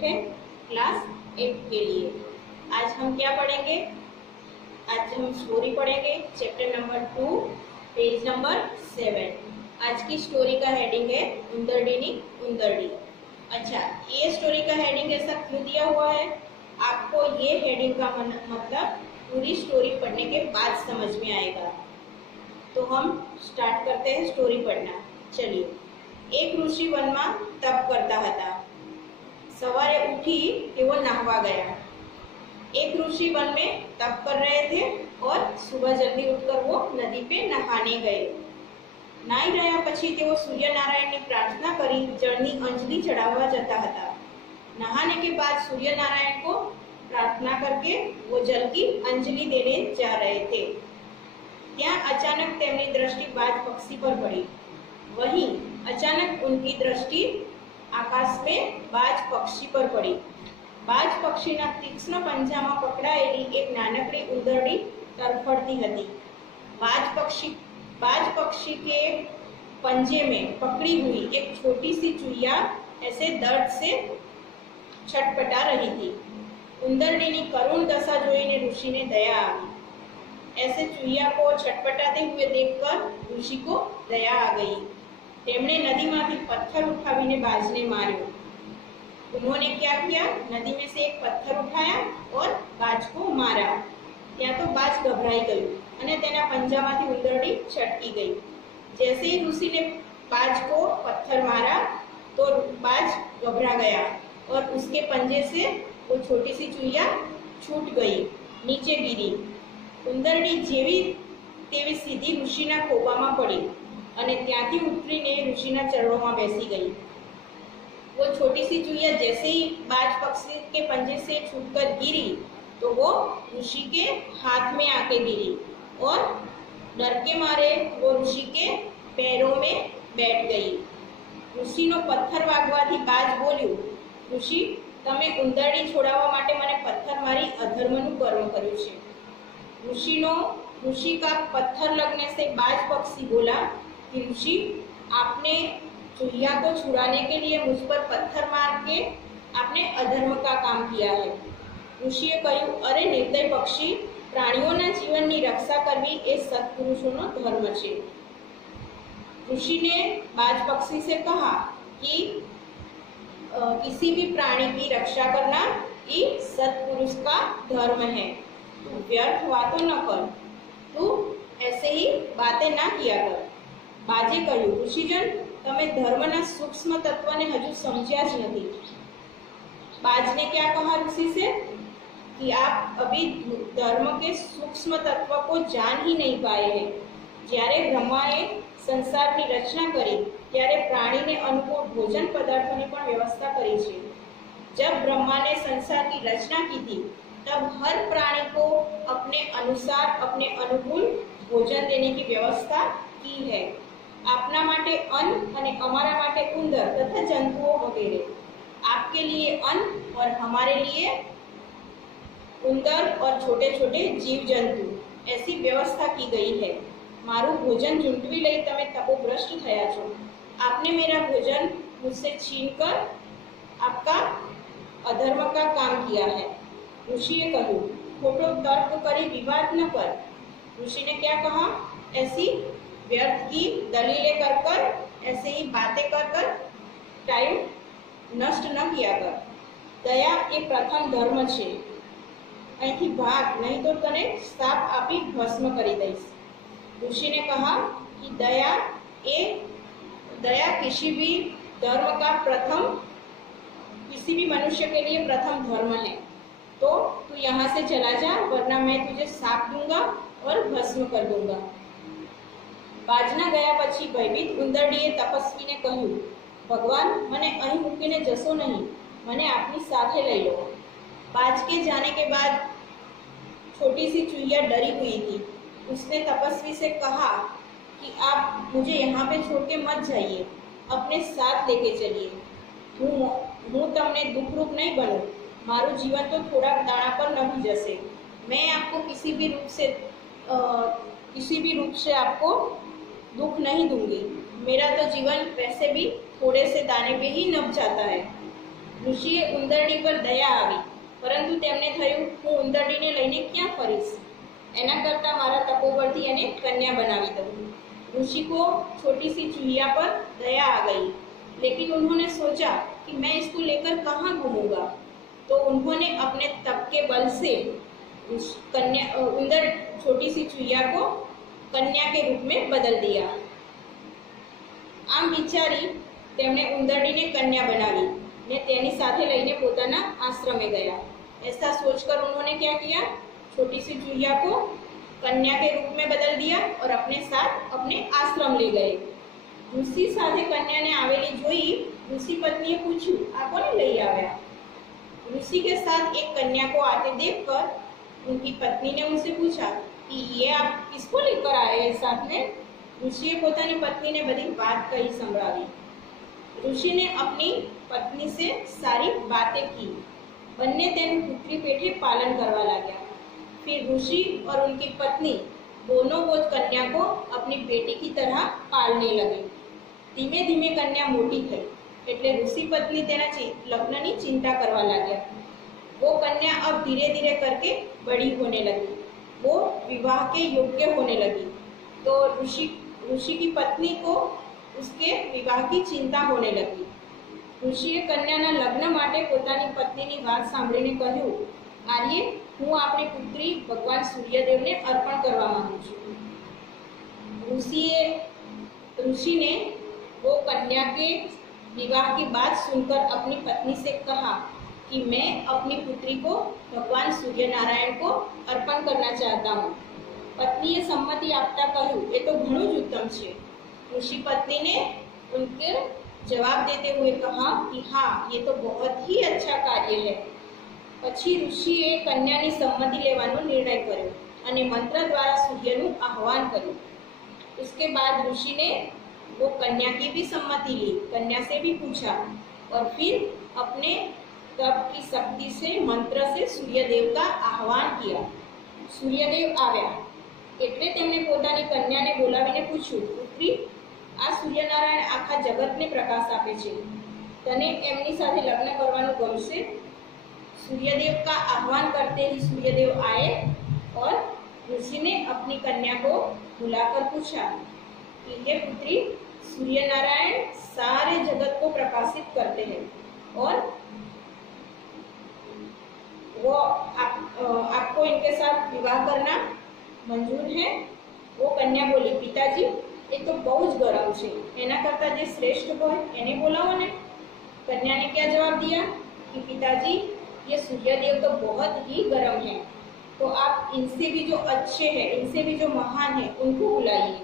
Subject है class 8 के लिए। आज हम क्या पढ़ेंगे? आज हम स्टोरी पढ़ेंगे, चैप्टर नंबर 2, पेज नंबर 7। आज की स्टोरी का हेडिंग है उंदरडीनी उंदरडी। अच्छा, ये स्टोरी का हेडिंग ऐसा क्यों दिया हुआ है? आपको ये हेडिंग का मतलब पूरी स्टोरी पढ़ने के बाद समझ में आएगा। तो हम स्टार्ट करते हैं स्टोरी पढ़ना। चलिए। एक ऋषि वનમાં તપ કરતા હતા। સવારે ઉઠી તેઓ નહાવા ગયા। एक ऋषि वन में तप कर रहे थे और सुबह जल्दी उठकर वो नदी पे नहाने गए। નાઈ રહ્યા પછી તેઓ સૂર્યનારાયણની પ્રાર્થના કરી જળની અંજલિ ચડાવવા જતા હતા। नहाने के बाद सूर्यनारायण को प्रार्थना करके वो जल की अंजलि देने जा रहे थे। ત્યાં अचानक તેમની दृष्टि बाज पक्षी पर पड़ी। वहीं अचानक उनकी दृष्टि आकाश में बाज पक्षी पर पड़ी। बाज पक्षीना तीक्ष्ण पंजाમાં પકડાયેલી એક નાનકડી ઉંદરડી તરફડતી હતી। बाज पक्षी के पंजे में पकड़ी हुई एक छोटी सी चुईया ऐसे दर्द से छटपटा रही थी। उंदरडीनी करुण दशा જોઈને ऋषि ने दया આવી। ऐसे चुईया को छटपटाते हुए देखकर ऋषि को दया आ गई। તેમણે નદીમાંથી પથ્થર ઉઠાવીને બાજને માર્યો। उन्होंने क्या किया? नदी में से एक पत्थर उठाया और बाज को मारा। ત્યાં તો બાજ ગભરાઈ ગયું અને તેના પંજામાંથી ઉંદરડી છટકી ગઈ। जैसे ही ऋषि ने बाज को पत्थर मारा तो बाज घबरा गया और उसके पंजे से वो छोटी सी चुईया छूट गई, नीचे गिरी। उंदरडी जेवी तेवी सीधी ऋषिना खोबाમાં પડી અને ત્યાંથી ઉતરીને ऋषिना ચરણોમાં બેસી ગઈ। वो छोटी सी चुईया जैसे ही बाज पक्षी के पंजे से छूटकर गिरी तो वो ऋषि के हाथ में आके गिरी और डर के मारे वो ऋषि के पैरों में बैठ गई। ऋषिनो पत्थर वागवाથી बाज बोल्યું, ऋषि તમે ઉંદરડી છોડાવવા માટે મને પથ્થર મારી અધર્મનું કર્મ કર્યું છે। ऋषि का पत्थर लगने से बाज पक्षी बोला कि ऋषि, आपने चुईया को छुड़ाने के लिए मुझ पर पत्थर मार के आपने अधर्म का काम किया है। ऋषिए કહ્યું, अरे निर्दय पक्षी, प्राणियों जीवन की रक्षा करवी ए सत्पुरुषों धर्म है। ऋषि ने बाज पक्षी से कहा कि किसी भी प्राणी की रक्षा करना ये सत्पुरुष का धर्म है। तू व्यर्थ बातों न कर, तू ऐसे ही बातें ना किया कर। बाजे કહ્યું, ऋषिजन, તમે ધર્મના सूक्ष्म तत्व ने हजू समझ्या ज नहीं। बाज ने क्या कहा ऋषि से कि आप अभी धर्म के सूक्ष्म तत्व को जान ही नहीं पाए हैं। જ્યારે બ્રહ્માએ સંસારની રચના કરી ત્યારે પ્રાણીને અનુકૂળ ભોજન પદાर्थों પણ વ્યવસ્થા કરી છે। जब ब्रह्मा ने संसार की रचना की थी तब हर प्राणी को अपने अनुसार अपने अनुकूल भोजन देने की व्यवस्था की है। आपना माटे अन्न અને અમારા માટે ઉંદર તથા જંતુઓ વગેરે। आपके लिए अन्न और हमारे लिए उंदर और छोटे छोटे जीव जंतु, ऐसी व्यवस्था की गई है। मारू भोजन झूंटवी लई तमे तपोभ्रष्ट थया छो। आपने मेरा भोजन मुझसे छीनकर आपका अधर्म का काम किया है। ऋषिए कहूँ, खोटो तर्क करी विवाद न कर। ऋषि ने क्या कहा? ऐसी व्यर्थ की दलीलें कर कर, ऐसे ही बातें कर कर टाइम नष्ट न किया कर। दया ये प्रथम धर्म है। અહીંથી ભાગ, नहीं तो तने साप आपी भस्म करी दईश। ऋषि ने कहा कि दया किसी भी धर्म का प्रथम, किसी भी मनुष्य के लिए प्रथम धर्म है। तो तू यहाँ से चला जा, वरना मैं तुझे साप दूंगा और भस्म कर दूंगा। बाजना गया પછી ભયભીત ઉંદરડીએ તપસ્વીને કહ્યું, ભગવાન, મને અહીં મૂકીને જશો નહીં, મને આપની સાથે લઈ લો। बाज के जाने के बाद छोटी सी चुईया डरी हुई थी। उसने तपस्वी से कहा कि आप मुझे यहाँ पे छोड़ के मत जाइए, अपने साथ लेके चलिए। હું તમને दुखरूप नहीं बनूं, मारू जीवन तो थोड़ा दाना पर न भी जसे। मैं आपको किसी भी रूप से आपको दुख नहीं दूंगी। मेरा तो जीवन वैसे भी थोड़े से दाने पे ही नभ जाता है। ઋષિએ ઉંદરડી પર દયા આવી, પરંતુ તેમને થયું હું ઉંદરડીને લઈને ક્યાં ફરીશ, એના કરતાં મારા તપોબળથી એને कन्या बनावी दूं। ऋषि को छोटी सी चूहिया पर दया आ गई, लेकिन उन्होंने सोचा कि मैं इसको लेकर कहाँ घूमूंगा, तो उन्होंने अपने तप के बल से छोटी सी चूहिया को कन्या के रूप में बदल दिया। आम विचारी तेमणे उंदरडीने कन्या बनावी ने तेनी साथे लईने पोताना आश्रमे गया। ऐसा सोचकर उन्होंने क्या किया, छोटी सी चूहिया को कन्या के रूप में बदल दिया और अपने साथ अपने आश्रम ले गए। ऋषि साथे कन्या ने आवेली जोई ऋषि पत्नीए पूछ्યું आ कोने लई आव्या। ऋषि के साथ एक कन्या को आते देखकर उनकी पत्नी ने उनसे पूछा कि ये आप किसको लेकर आए हैं साथ में। ऋषिए पोतानी पत्नी ने बड़ी बात कही संभळावी। ऋषि ने अपनी पत्नी से सारी बातें की। बन्ने तेनु पुत्री पेटे पालन करवा लाग्या। फिर ऋषि और उनकी पत्नी दोनों वो कन्या को अपनी बेटी की तरह पालने लगे। धीमे धीमे कन्या मोटी थई एटले ऋषि पत्नी तेना लग्ननी चिंता करवा लाग्या। वो कन्या अब धीरे धीरे करके बड़ी होने लगी, वो विवाह के योग्य होने लगी। तो ऋषि की पत्नी को उसके विवाह की चिंता होने लगी। ऋषिए कन्याना लग्न माटे पोतानी पत्नीनी वात सांभळीने કહ્યું, आर्य હું આપણી પુત્રી ભગવાન સૂર્યદેવને અર્પણ કરવા માંગુ છું। ऋषि ने वो कन्या के विवाह की बात सुनकर अपनी पत्नी से कहा कि मैं अपनी पुत्री को भगवान सूर्य नारायण को अर्पण करना चाहता हूँ। पत्नीए सम्मति आपता कह્યું ये तो घणું જ उत्तम છે। ऋषि पत्नी ने उनके जवाब देते हुए कहा कि हाँ ये तो बहुत ही अच्छा कार्य है। પછી ઋષિએ કન્યાની સંમતિ લેવાનો નિર્ણય કર્યો અને મંત્ર દ્વારા સૂર્યનું આહ્વાન કર્યું। उसके बाद ऋषि ने वो कन्या की भी सम्मति ली, कन्या से भी पूछा और फिर अपने तप की शक्ति से मंत्र से सूर्यदेव का आह्वान किया। सूर्यदेव आव्या એટલે તેમણે પોતાની કન્યાને બોલાવીને પૂછ્યું, પુત્રી આ સૂર્યનારાયણ આખા જગતને પ્રકાશ આપે છે, તને એમની સાથે લગ્ન કરવાનું ગમશે? सूर्यदेव का आह्वान करते ही सूर्यदेव आए और ऋषि ने अपनी कन्या को बुलाकर पूछा कि ये पुत्री सूर्य नारायण सारे जगत को प्रकाशित करते हैं और वो आपको इनके साथ विवाह करना मंजूर है। वो कन्या बोली, पिताजी ये तो बहुत गरम है, एना करता जे श्रेष्ठ होय एने बोलावो ने। कन्या ने क्या जवाब दिया कि पिताजी ये सूर्यदेव तो बहुत ही गर्म है, तो आप इनसे भी जो अच्छे हैं, इनसे भी जो महान है उनको बुलाइए।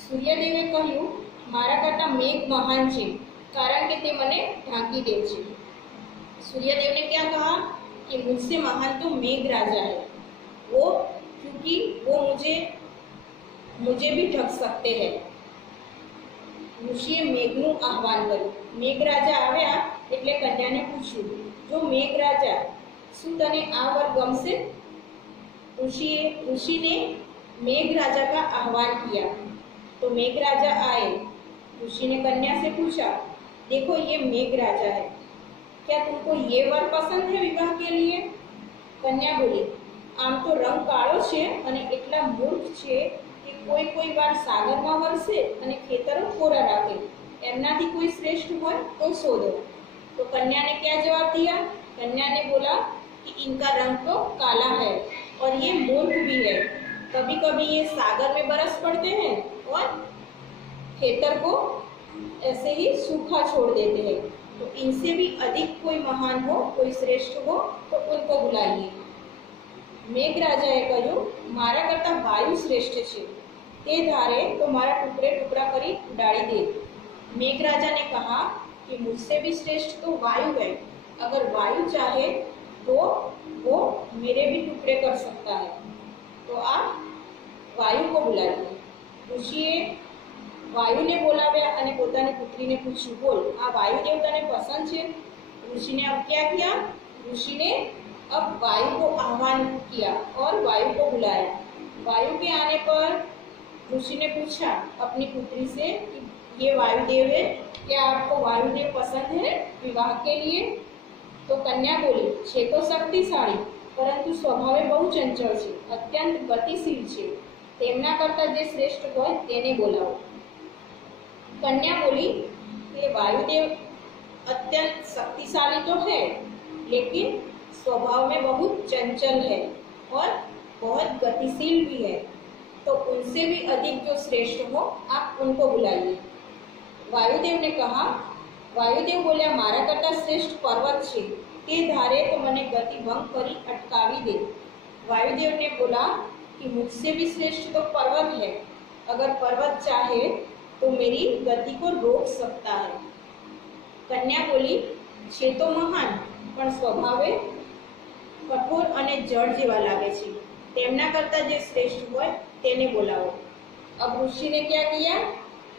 सूर्यदेवे કહ્યું મારા કરતા મેઘ મહાન છે કારણ કે તે મને ઢાંકી દે છે। सूर्यदेव ने क्या कहा कि मुझसे महान तो मेघ राजा है, वो क्योंकि वो मुझे भी ढक सकते हैं। ऋषिए मेघનું આહ્વાન કર્યું। મેઘ રાજા આવ્યા એટલે કન્યાને પૂછ્યું, जो मेघराजा શું તને આ વર ગમશે? ऋषि ने मेघराजा का आह्वान किया तो मेघराजा आए। ऋषि ने कन्या से पूछा, देखो ये मेघराजा है, क्या तुमको ये वर पसंद है विवाह के लिए? कन्या बोली, आम तो रंग काळो छे अने એટલા મૂર્ખ છે કે કોઈ વાર સાગરમાં વરસે અને ખેતરો કોરા રાખે, એમનાથી કોઈ શ્રેષ્ઠ હોય તો શોધો। तो कन्या ने क्या जवाब दिया? कन्या ने बोला कि इनका रंग तो काला है और ये मूर्ख भी है, कभी कभी ये सागर में बरस पड़ते हैं और खेतर को ऐसे ही सूखा छोड़ देते हैं, तो इनसे भी अधिक कोई महान हो, कोई श्रेष्ठ हो तो उनको बुलाइए। मेघराजाए કહ્યું, મારા કરતા વાયુ શ્રેષ્ઠ છે, તે ધારે તો મારા ટુકડે ટુકડા કરી ઉડાડી દે। मेघराजा ने कहा कि मुझसे भी श्रेष्ठ तो वायु है, अगर वायु चाहे तो वो मेरे भी टुकड़े कर सकता है, तो आप वायु को बुलाइए। ऋषिए वायुने बोलाव्या અને પોતાની પુત્રીને પૂછ્યું, બોલ આ વાયુદેવ તને પસંદ છે? ऋषि ने अब क्या किया? ऋषि ने अब वायु को आह्वान किया और वायु को बुलाया। वायु के आने पर ऋषि ने पूछा अपनी पुत्री से कि ये वायुदेव है। क्या आपको वायुदेव पसंद है विवाह के लिए? तो कन्या बोली, छे तो शक्तिशाળી પરંતુ સ્વભાવે બહુ ચંચળ છે, અત્યંત ગતિશીલ છે, તેમના કરતા જે શ્રેષ્ઠ હોય તેને બોલાવો। कन्या बोली, ये वायुदेव अत्यंत शक्तिशाली तो है लेकिन स्वभाव में बहुत चंचल है और बहुत गतिशील भी है, तो उनसे भी अधिक जो श्रेष्ठ हो आप उनको बुलाइए। वायुदेव ने कहा, वायुदेव बोल्या, मारा करता श्रेष्ठ पर्वत छे, ते धारे तो मने गति भंग करी अटकावी दे। वायुदेव ने बोला कि मुझसे भी श्रेष्ठ तो पर्वत है, अगर पर्वत चाहे तो मेरी गति को रोक सकता है। कन्या बोली, छे तो महान पण स्वभावे कठोर अने जड़ जेवा लागे छे, तेमना करता जे श्रेष्ठ होय तेने बोलावो। अब ऋषि ने क्या किया?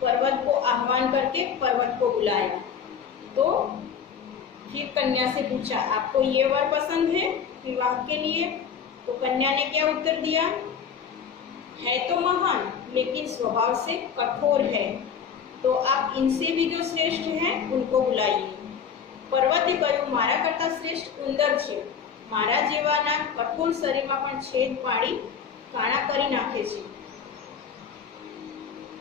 पर्वत को आह्वान करके पर्वत को बुलाया। तो फिर कन्या से पूछा, आपको ये वर पसंद है विवाह के लिए? तो कन्या ने क्या उत्तर दिया? है तो महान लेकिन स्वभाव से कठोर है, तो आप इनसे भी जो श्रेष्ठ हैं उनको बुलाइए। पर्वते कह્યું, मारा करता श्रेष्ठ उंदर छे, मारा जेवाना कठोर शरीરમાં પણ છેદ પાડી કાણા કરી નાખે છે।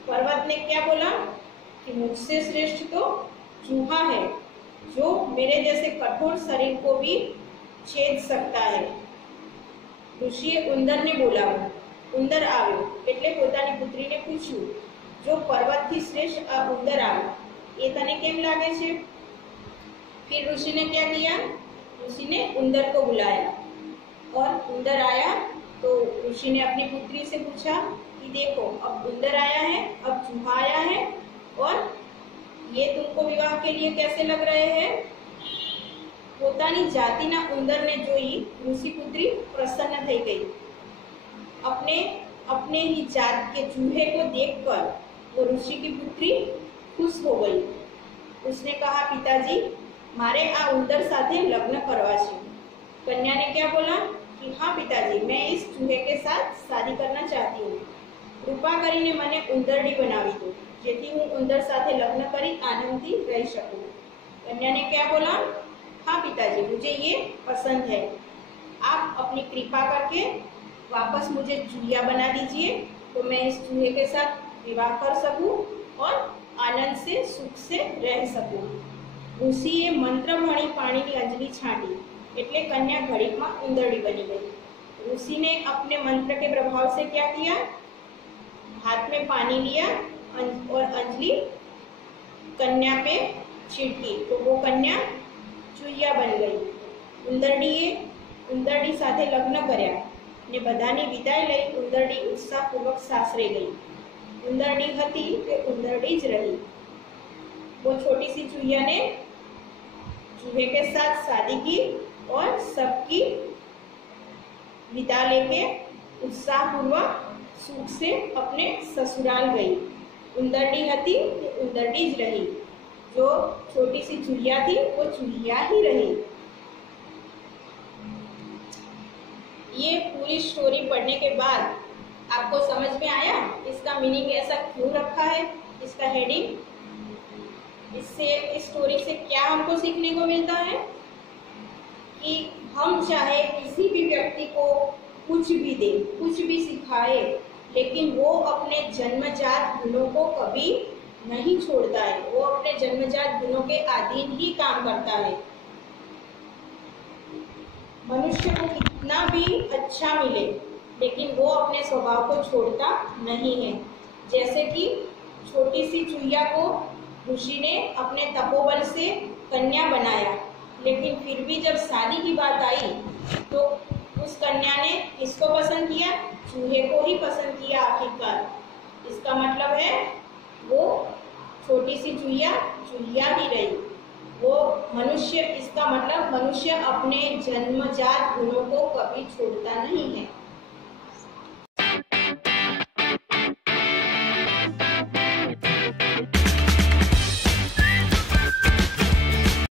पर्वत ने क्या बोला कि मुझसे श्रेष्ठ तो चूहा है, जो मेरे जैसे कठोर शरीर को भी छेद सकता है। ऋषिए उंदर ने बोलाव्यो। उंदर આવ્યો એટલે પોતાની પુત્રીને પૂછ્યું, જો પર્વતથી શ્રેષ્ઠ આ ઉંદર આવ્યો એ તને કેમ લાગે છે? फिर ऋषि ने क्या किया? ऋषि ने उंदर को बुलाया और उंदर आया तो ऋषि ने अपनी पुत्री से पूछा कि देखो, अब उंदर आया है, अब चूहा आया है, और ये तुमको विवाह के लिए कैसे लग रहे हैं? પોતાની જાતિના ઉંદરને જોઈ ઋષિ પુત્રી પ્રસન્ન થઈ ગઈ। अपने ही जात के चूहे को देखकर वो ऋषि की पुत्री खुश हो गई। उसने कहा, पिताजी, मारे आ उंदर साथे लग्न करवा छे। कन्या ने क्या बोला कि हाँ पिताजी, मैं इस चूहे के साथ शादी करना चाहती हूँ, कृपा करीने मने उंदरडी बनावी दो, जेथी हूँ उंदर साथे लग्न करी आनंदथी रही सकूँ। कन्या ने क्या बोला? हाँ पिताजी, मुझे ये पसंद है, आप अपनी कृपा करके वापस मुझे चूहिया बना दीजिए, तो मैं इस चूहे के साथ विवाह कर सकूं और आनंद से सुख से रह सकूं। ऋषिए मंत्र भणी पानी की अंजलि छाटी એટલે कन्या घड़ीक में उंदरडी बनी गई। ऋषि ने अपने मंत्र के प्रभाव से क्या किया? हाथ में पानी लिया और अंजलि कन्या पे छिड़की, तो वो कन्या चूहिया बन गई। उंदरडी साथे लग्न कर्या ने बधानी विदाय लई उंदरडी उत्साहपूर्वक सासरे गई। उंदरडी हती ते उंदरडी ज रही। वो छोटी सी चूहिया ने चूहे के साथ शादी की और सबकी विदा लेके उत्साहपूर्वक सुख से अपने ससुराल गई। उंदरडी हती ते उंदरडी ज रही। जो छोटी सी चूहिया थी वो चूहिया ही रही। ये पूरी स्टोरी पढ़ने के बाद आपको समझ में आया इसका मीनिंग ऐसा क्यों रखा है, इसका हेडिंग? इससे इस स्टोरी से क्या हमको सीखने को मिलता है कि हम चाहे किसी भी व्यक्ति को कुछ भी दे, कुछ भी सिखाए, लेकिन वो अपने जन्मजात गुणों को कभी नहीं छोड़ता है। वो अपने जन्मजात गुणों के अधीन ही काम करता है। मनुष्य को कितना भी अच्छा मिले लेकिन वो अपने स्वभाव को छोड़ता नहीं है। जैसे कि छोटी सी चूहिया को ऋषि ने अपने तपोबल से कन्या बनाया, लेकिन फिर भी जब शादी की बात आई तो उस कन्या ने किसको पसंद किया? चूहे को ही पसंद किया आखिरकार। इसका मतलब है वो छोटी सी चूहिया चूहिया ही रही। वो मनुष्य, इसका मतलब मनुष्य अपने जन्मजात गुणों को कभी छोड़ता नहीं है।